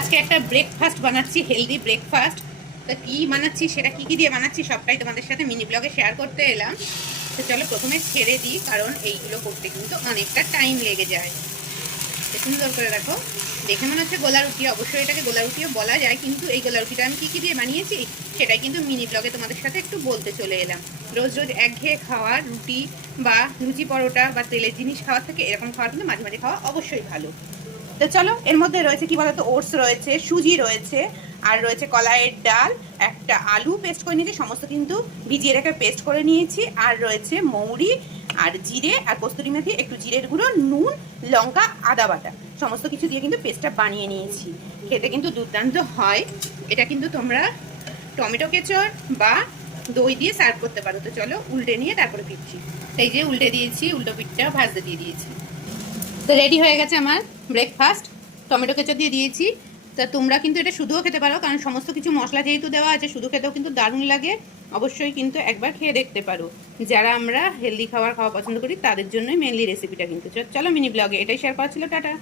আজকে একটা ব্রেকফাস্ট বানাচ্ছি, হেলদি ব্রেকফাস্ট। তো কী বানাচ্ছি, সেটা কী কী দিয়ে বানাচ্ছি সবটাই তোমাদের সাথে মিনি ব্লগে শেয়ার করতে এলাম। তো চলো প্রথমে ছেড়ে দিই, কারণ এইগুলো করতে কিন্তু অনেকটা টাইম লেগে যায়। তো সুন্দর করে রাখো। দেখে মনে হচ্ছে গোলা রুটি, অবশ্যই এটাকে গোলা রুটিও বলা যায়, কিন্তু এই গোলা রুটিটা আমি কী কী দিয়ে বানিয়েছি সেটাই কিন্তু মিনি ব্লগে তোমাদের সাথে একটু বলতে চলে এলাম। রোজ রোজ একঘেয়ে খাওয়া রুটি বা লুচি পরোটা বা তেলের জিনিস খাওয়ার থেকে এরকম খাওয়া কিন্তু মাঝে মাঝে খাওয়া অবশ্যই ভালো। তো চলো, এর মধ্যে রয়েছে কি বলতো, ওটস রয়েছে, সুজি রয়েছে, আর রয়েছে কলাইয়ের ডাল, একটা আলু পেস্ট করে নিয়েছি, সমস্ত কিন্তু ভিজিয়ে রেখে পেস্ট করে নিয়েছি, আর রয়েছে মৌরি আর জিরে আর কস্তুরি মেথি, একটু জিরের গুঁড়ো, নুন, লঙ্কা, আদা বাটা, সমস্ত কিছু দিয়ে কিন্তু পেস্টটা বানিয়ে নিয়েছি। খেতে কিন্তু দুর্দান্ত হয়। এটা কিন্তু তোমরা টমেটো কেচাপ বা দই দিয়ে সার্ভ করতে পারো। তো চলো উল্টে নিয়ে তারপরে ফিরছি। এই যে উল্টে দিয়েছি, উল্টো পিঠটা ভাজতে দিয়ে দিয়েছি। তো রেডি হয়ে গেছে আমার ব্রেকফাস্ট। টমেটো কেচাপ দিয়ে দিয়েছি। তা তোমরা কিন্তু এটা শুধুও খেতে পারো, কারণ সমস্ত কিছু মশলা যেহেতু দেওয়া আছে, শুধু খেতেও কিন্তু দারুণ লাগে। অবশ্যই কিন্তু একবার খেয়ে দেখতে পারো। যারা আমরা হেলদি খাবার খাওয়া পছন্দ করি তাদের জন্যই মেনলি রেসিপিটা। কিন্তু চলো মিনি ব্লগে এটাই শেয়ার করা ছিল। টাটা।